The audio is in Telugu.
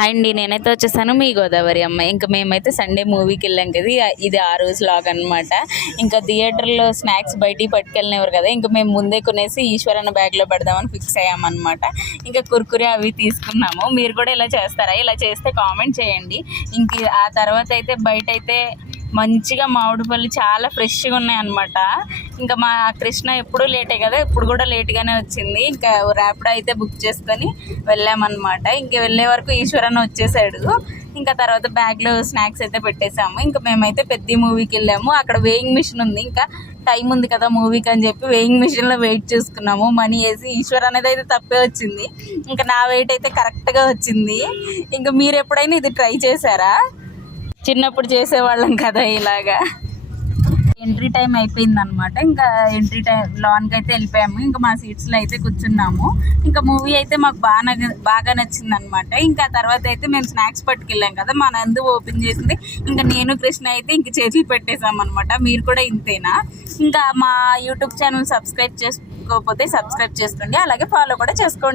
హాయ్ అండి, నేనైతే వచ్చేసాను మీ గోదావరి అమ్మాయి. ఇంకా మేమైతే సండే మూవీకి వెళ్ళాం కదా, ఇది ఆ రోజు లాగ్ అనమాట. ఇంకా థియేటర్లో స్నాక్స్ బయటికి పట్టుకెళ్ళినవారు కదా, ఇంకా మేము ముందే కొనేసి ఈశ్వరన్న బ్యాగ్లో పెడదామని ఫిక్స్ అయ్యామన్నమాట. ఇంకా కుర్కురే అవి తీసుకున్నాము. మీరు కూడా ఇలా చేస్తారా? ఇలా చేస్తే కామెంట్ చేయండి. ఇంక ఆ తర్వాత అయితే బయట అయితే మంచిగా మామిడి పళ్ళు చాలా ఫ్రెష్గా ఉన్నాయి అనమాట. ఇంకా మా కృష్ణ ఎప్పుడూ లేటే కదా, ఇప్పుడు కూడా లేట్గానే వచ్చింది. ఇంకా ర్యాపిడో అయితే బుక్ చేసుకొని వెళ్ళామన్నమాట. ఇంక వెళ్ళే వరకు ఈశ్వరన్న వచ్చేసాడు. ఇంకా తర్వాత బ్యాగ్లో స్నాక్స్ అయితే పెట్టేసాము. ఇంకా మేమైతే పెద్ద మూవీకి వెళ్ళాము. అక్కడ వేయింగ్ మిషన్ ఉంది, ఇంకా టైం ఉంది కదా మూవీకి అని చెప్పి వేయింగ్ మిషన్లో వెయిట్ చేసుకున్నాము. మనీ వేసి ఈశ్వర్ అనేది అయితే తప్పే వచ్చింది. ఇంకా నా వెయిట్ అయితే కరెక్ట్గా వచ్చింది. ఇంకా మీరు ఎప్పుడైనా ఇది ట్రై చేశారా? చిన్నప్పుడు చేసేవాళ్ళం కదా ఇలాగా. ఎంట్రీ టైం అయిపోయిందనమాట. ఇంకా ఎంట్రీ టైం లాన్కి అయితే వెళ్ళిపోయాము. ఇంకా మా సీట్స్లో అయితే కూర్చున్నాము. ఇంకా మూవీ అయితే మాకు బాగా నచ్చింది అనమాట. ఇంకా తర్వాత అయితే మేము స్నాక్స్ పట్టుకెళ్ళాం కదా, మా నందు ఓపెన్ చేసింది. ఇంకా నేను కృష్ణ అయితే ఇంక చేతులు పెట్టేసామన్నమాట. మీరు కూడా ఇంతేనా? ఇంకా మా యూట్యూబ్ ఛానల్ సబ్స్క్రైబ్ చేసుకోకపోతే సబ్స్క్రైబ్ చేసుకోండి, అలాగే ఫాలో కూడా చేసుకోండి.